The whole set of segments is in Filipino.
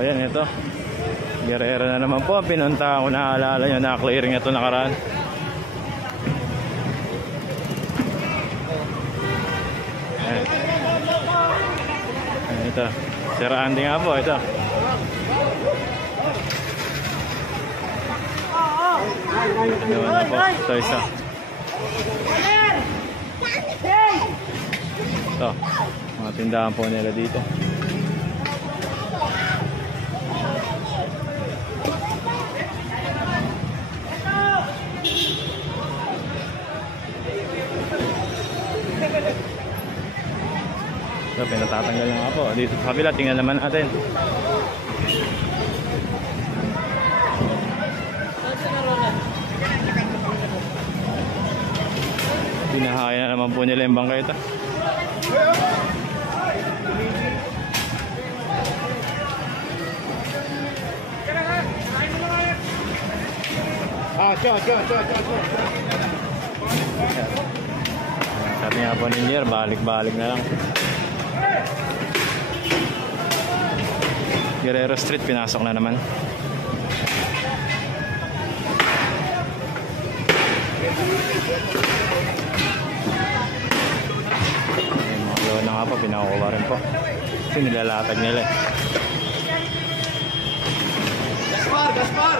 So ayan, ito Guerrero na naman po. Pinunta ko, naalala nyo, na-clearing ito nakaraan. Ayan. Ayan, ito Sir Andy nga po, ito. Ano na po, ito isa. Ito, mga tindahan po nila dito. So, pinatatanggal na nga po. Dito sa kabila, tingnan naman natin. Pinahaya na naman po nila yung bangka ito. Sabi nga po ni Nier, balik-balik na lang. Guerrero Street, pinasok na naman. Yung mga loan na nga po, pinakukuha rin po. Kasi nilalatag nila. Gaspar!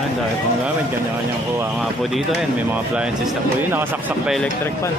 Ang dami pong gamit, kanya-kanyang kuha nga po dito. May mga appliances na po yun, nakasaksak pa electric pan.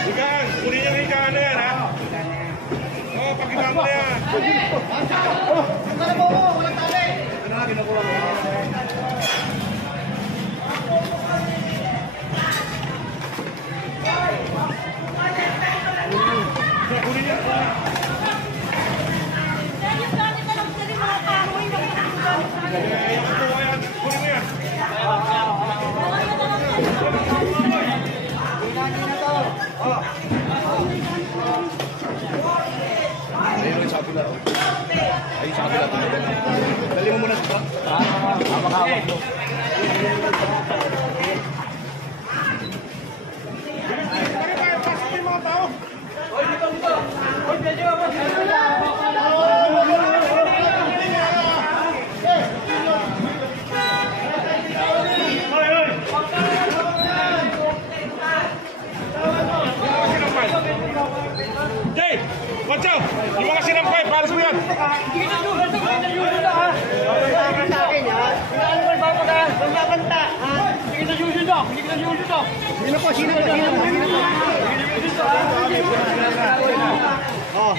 Ikan, kunin yung ikan na yan, ha? Oo, pakita mo na yan. Walang tali! Kunin yan. Kunin mo yan. Ayun sa kabila. Ayun sa kabila. Dali mo muna sa hawak-hawak mo. Jay, watch out! Yung mga sinampay, para sa yan! Hindi kita dito ha! Hindi sa akin ha! Ano ba ba ka? Huwag mabanta ha! Hindi kita dito! Hindi kita dito! Sino po? Sino po? Sino po? Oh!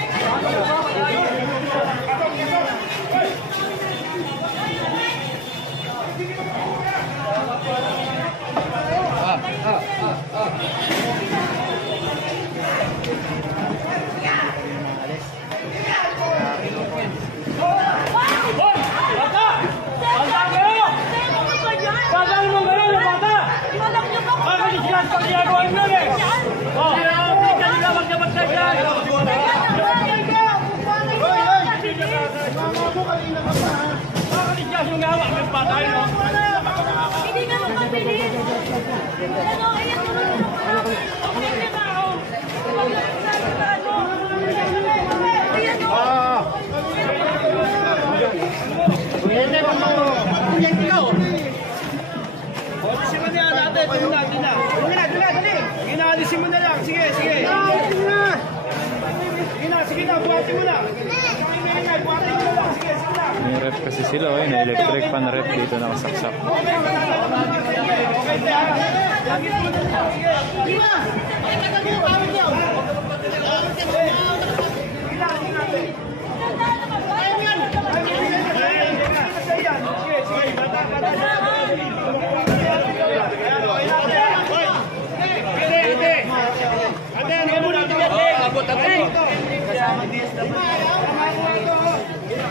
rep kasi sila, oh, yun, electric fan rep dito nakasaksak.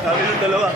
Sabi ng dalawa.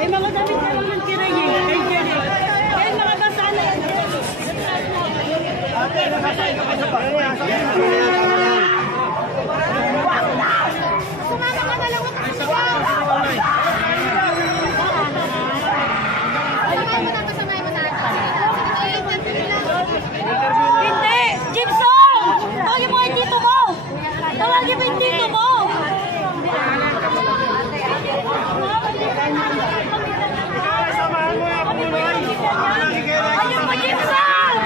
Eh, mga damit na lang ng kirigin. Eh, mga basa na yan. Sumama ka na lang. Hindi! Gibson! Tawagin mo yung dito mo! Tawagin mo yung dito mo! Ayun mo, Gibson!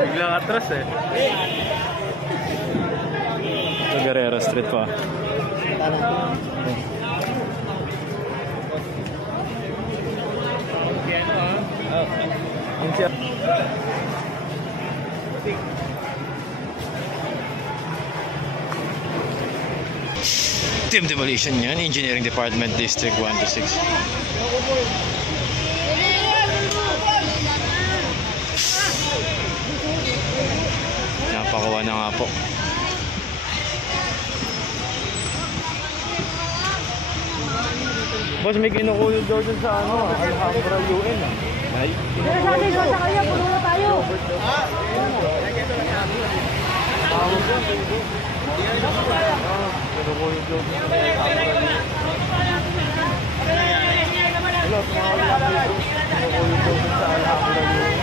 Biglang atras eh. Ito Guerrero Street pa. Team Demolition yan, Engineering Department District 1 to 6. Napakuha na nga po. Boss, may kinukuyod daw dun sa ano, Alhambra UN ah. Ay? Pero sabi ko sa kanya, puno na tayo. Kinukuyod daw dun sa Alhambra. Hello, tumawag lang dito. Kinukuyod daw dun sa Alhambra UN.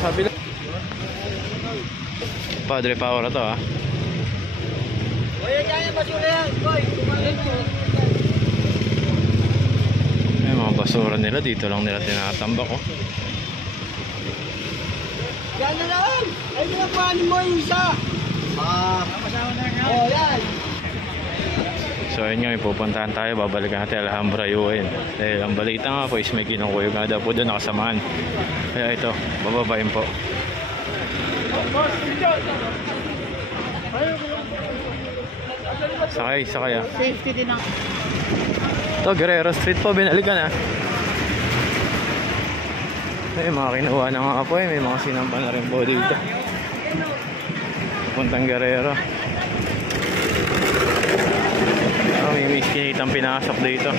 Sabi lang. Padre Power to ah. May mga basura nila dito lang nila tinatambak oh. Yan na lang! Ay, pinakuhanin mo yung isa! Oh, yan! So ayun nga, may pupuntahan tayo, babalikan natin Alhambra UN. Dahil ang balita nga po is may kinukuyo nga daw po doon nakasamaan. Kaya ito, bababayin po. Sakay ah. Safety din ang... Ito, Guerrero Street po, binalikan ah. Ay, mga kinuha na nga po eh, may mga sinampan na rin po dito. Puntang Guerrero. May miskinitang pinasok dito.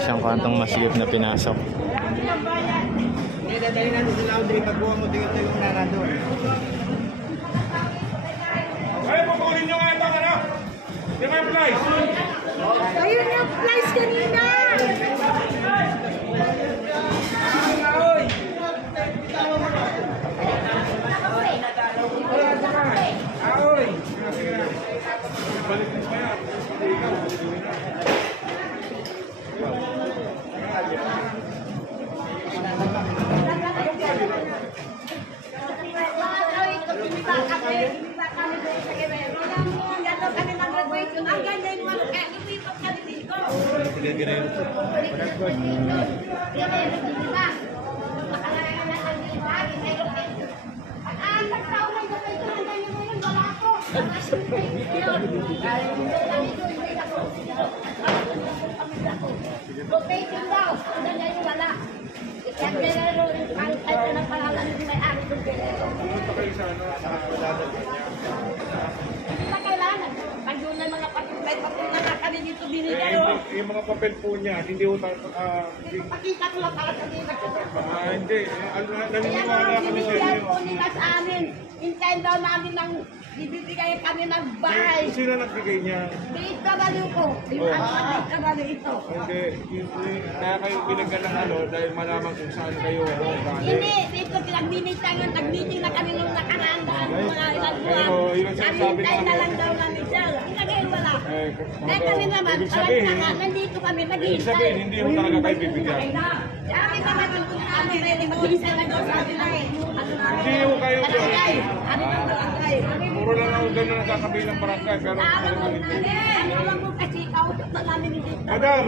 Isang kantong masigip na pinasok. Hindi, dadalhin natin sa laundry. Pagbuha mo dito yung narador. Ay, pupunin nyo nga ito, ano? Di ba yung flies? Ayun yung flies kanina! yung mga papel po niya, hindi ho Pakita ko lang para sa nila. hindi. Naniniwala kami sa inyo. po nila sa amin. Hintayin daw namin ng bibigay kami ng bahay. Sino nagbigay niya? BW ko. Yung ano BW ito. Hindi. Kaya kayo binagyan ng ano dahil malaman kung saan kayo galing. Hindi, dito pinagminitangan. Nag-meeting na kami nung nakaraan. Mga ilang buwan. Pero yun ang sinasabi Hintayin na namin. lang daw namin siya. Hintayin wala. Eh, Kami naman, ibig sabihin, nandito kami ibig naghihintay. sabihin, hindi mo talaga kayo bibigyan. Sabi naman kung kami ready mag-isa lang daw sabi na eh. Hindi ho kayo Barangay. Ano ng barangay? Puro lang ako ganun nagkakabihin ng barangay, pero talagang hindi. Alam mo kasi kausap na namin dito. Madam,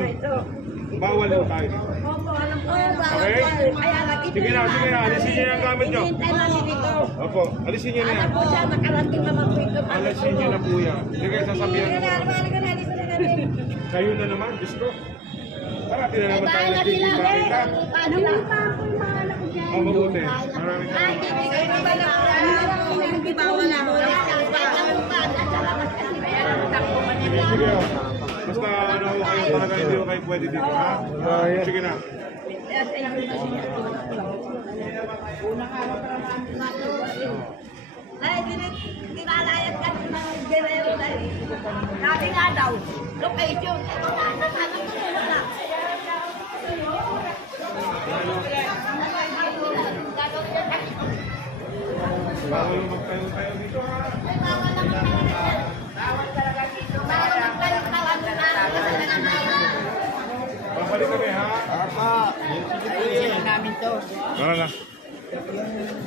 bawal ho tayo. Opo, alam ko. Bawal Okay? ko. Kaya lang, Sige na, alisin niyo yung gamit niyo. hinihintay namin dito. Opo, alisin niyo na yan. Alam ko siya, nakarating naman po ito. Alisin niyo na po yan. Sige, sasabihan ko. Kayo na naman, Diyos ko. Parati na naman tayo nagiging balita. Anong pa ako yung mga anak ko dyan? Mabuti. Maraming Ay, hindi kayo ba na? Hindi ba wala ko? Sige, oh. Basta ano kayo talaga, hindi ko kayo pwede dito, ha? Sige na. Ay, dinalayat ka ng Guerrero na eh. Sabi nga daw, location. Wala. Bawal magtayo-tayo dito, ha? Babalik kami, ha? Namin to. Wala na.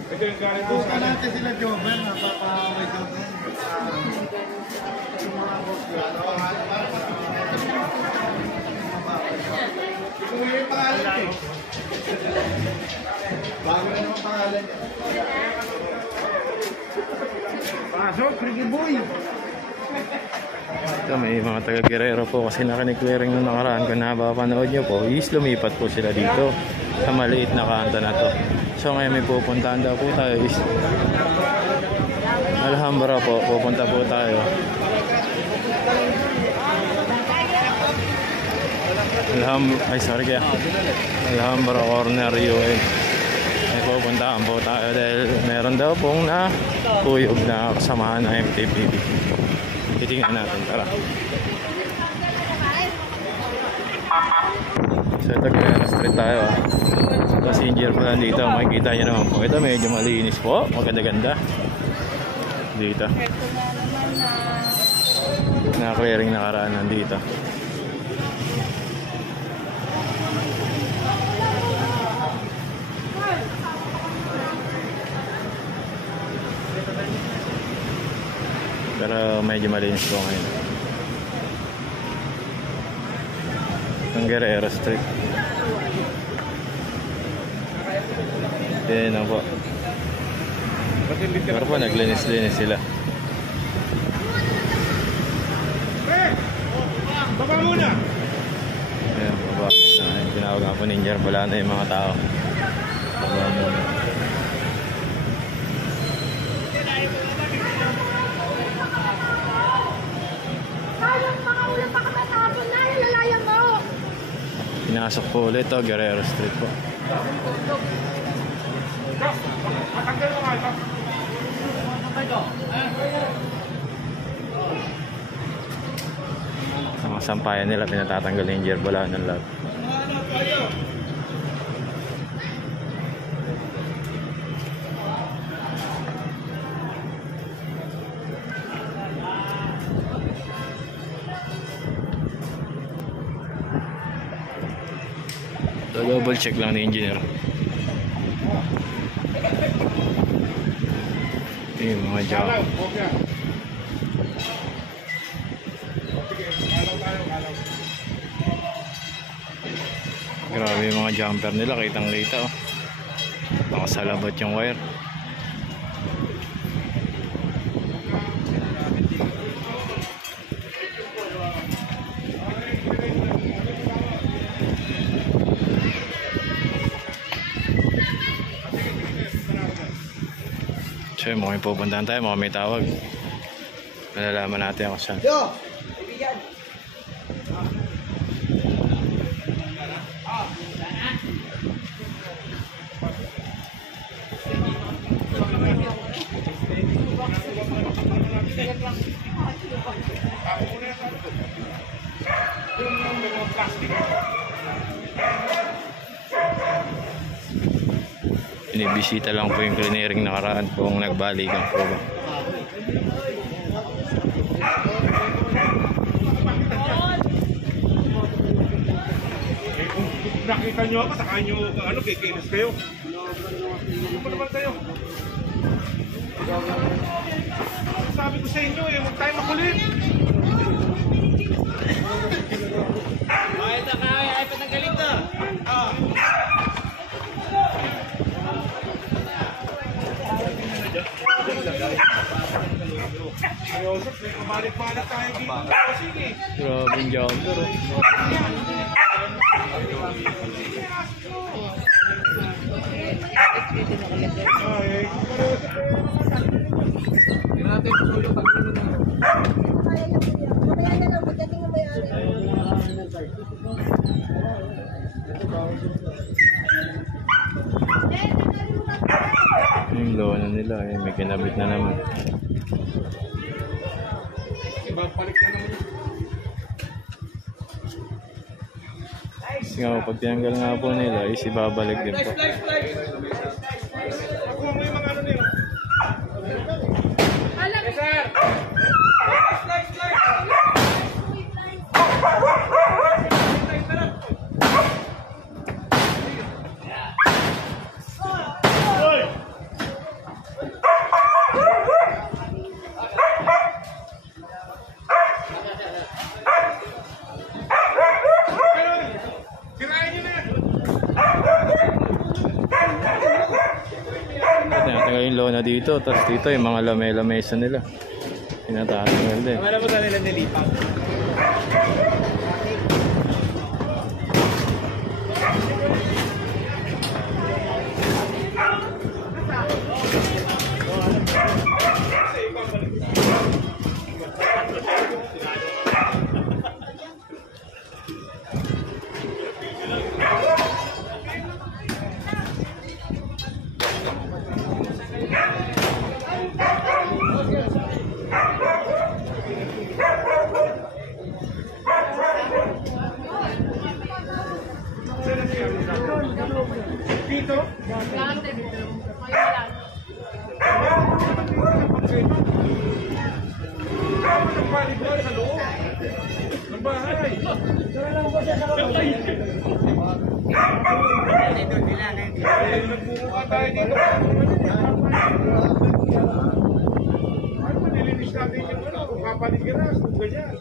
Ito yung galing po sa akin. Sila Joven, napapaway Joven. Ito yung pangalan eh. Bago na naman pangalan. Pasok, Ricky Boy. Ito, may mga taga-Guerrero po kasi nakinig-clearing nung nakaraan. Kung napapanood nyo po, is lumipat po sila dito sa maliit na kanta na to. So ngayon may pupuntahan daw po tayo is Alhambra po, pupunta po tayo. Alhambra Corner UN. May pupuntahan po tayo dahil meron daw pong na kuyog na kasamahan ng MTPB. Titingnan natin, tara. So ito, Guerrero Street tayo, ah. Passenger po lang dito, makikita nyo naman po. Ito medyo malinis po, maganda-ganda dito. Na-clearing nakaraan nandito. Pero medyo malinis po ngayon. Ang Guerrero Street. Yan po. Pero po naglinis-linis sila. Baba muna! Ayan, baba. Tinawag nga po ninja. Wala na yung mga tao. Baba muna. Pinasok po ulit ito, Guerrero Street po. Matanggal mo nga ito. Sa mga sampayan nila, pinatatanggal yung jerbola ng lahat. So, double check lang ni engineer. Yung mga job. Grabe yung mga jumper nila, kitang kita, oh. Nakasalabot yung wire. So yun, mukhang pupuntahan tayo, mukhang may tawag. Malalaman natin ako saan. Yo! Ibigan! Yung plastic. Binibisita lang po yung clearing nakaraan kung nagbalikan po ba. Nakita nyo ako, saka nyo, kikinis kayo. Ano pa naman kayo? Sabi ko sa inyo, huwag tayo makulit. Ay, patanggalin ka. Balik-balik tayo dito. Sige. Grabe yung jumper. Yung lona nila may kinabit na naman. Balik na naman. Kasi nga pag tinanggal nga po nila is ibabalik din po. Ako mo yung mga ano nila. Tinatanggal yung lona dito, tapos dito yung mga lamesa nila. Tinatanggal din. Wala mo nila nilipat. Dito? Nagbalibol sa loob. Ang bahay. Nagbubuka tayo dito. Ano ba nilinis natin yung ano? Kapaligiras, kung ganyan.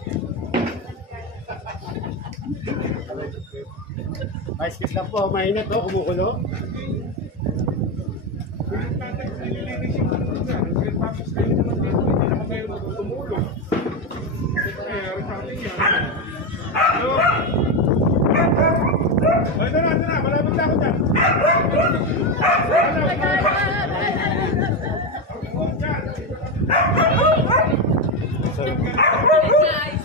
Ice kiss lang po, mainit to, kumukulo. Nililinis yung ano dyan. Tapos kayo naman dito, hindi naman kayo tumulong. Kaya sa atin yan. Hello? Ito na, malapit na ako dyan. Guys!